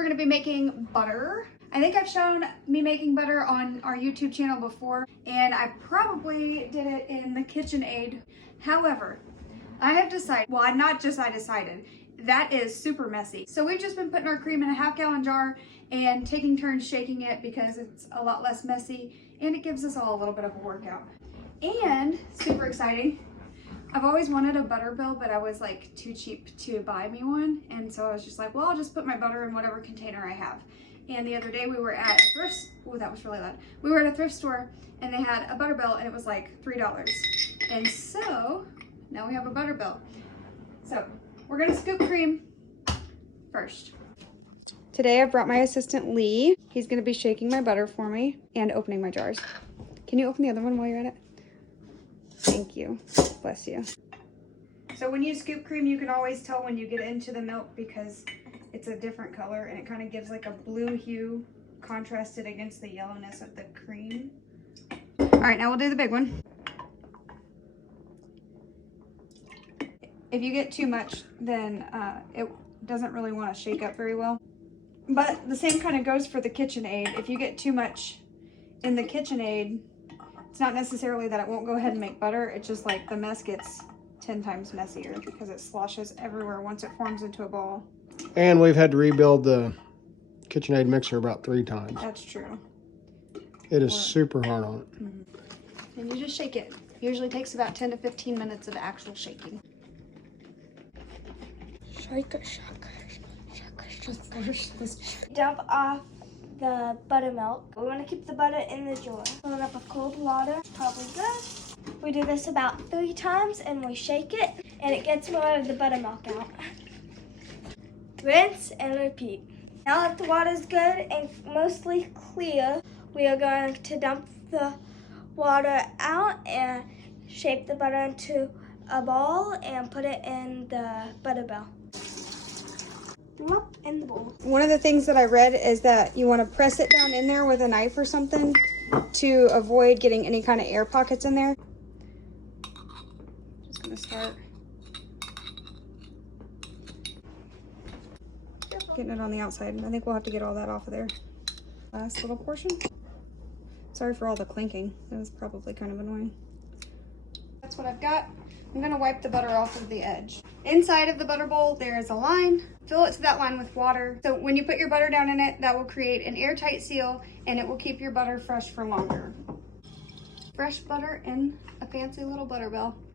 we're gonna be making butter. I think I've shown me making butter on our YouTube channel before, and I probably did it in the KitchenAid. However, I have decided, well, not just I decided, that is super messy. So we've just been putting our cream in a 1/2 gallon jar and taking turns shaking it because it's a lot less messy and it gives us all a little bit of a workout. And super exciting, I've always wanted a butter bill, but I was like too cheap to buy me one. And so I was just like, well, I'll just put my butter in whatever container I have. And the other day we were at a thrift, oh, that was really loud. We were at a thrift store and they had a butter bill and it was like $3. And so now we have a butter bill. So we're gonna scoop cream first. Today I've brought my assistant Lee. He's gonna be shaking my butter for me and opening my jars. Can you open the other one while you're at it? Thank you, bless you. So when you scoop cream, you can always tell when you get into the milk because it's a different color and it kind of gives like a blue hue contrasted against the yellowness of the cream. All right, now we'll do the big one. If you get too much, then it doesn't really want to shake up very well. But the same kind of goes for the KitchenAid. If you get too much in the KitchenAid, it's not necessarily that it won't go ahead and make butter. It's just like the mess gets 10 times messier because it sloshes everywhere once it forms into a ball. And we've had to rebuild the KitchenAid mixer about 3 times. That's true. It is super hard on it. Mm-hmm. And you just shake it. Usually takes about 10 to 15 minutes of actual shaking. Dump off the buttermilk. We want to keep the butter in the jar. Fill it up with cold water, probably good. We do this about 3 times and we shake it and it gets more of the buttermilk out. Rinse and repeat. Now that the water is good and mostly clear, we are going to dump the water out and shape the butter into a ball and put it in the butter bill. In the bowl. One of the things that I read is that you want to press it down in there with a knife or something to avoid getting any kind of air pockets in there. Just gonna start getting it on the outside, and I think we'll have to get all that off of there. Last little portion. Sorry for all the clinking. That was probably kind of annoying. That's what I've got. I'm gonna wipe the butter off of the edge. Inside of the butter bowl, there is a line. Fill it to that line with water. So when you put your butter down in it, that will create an airtight seal and it will keep your butter fresh for longer. Fresh butter in a fancy little butter bill.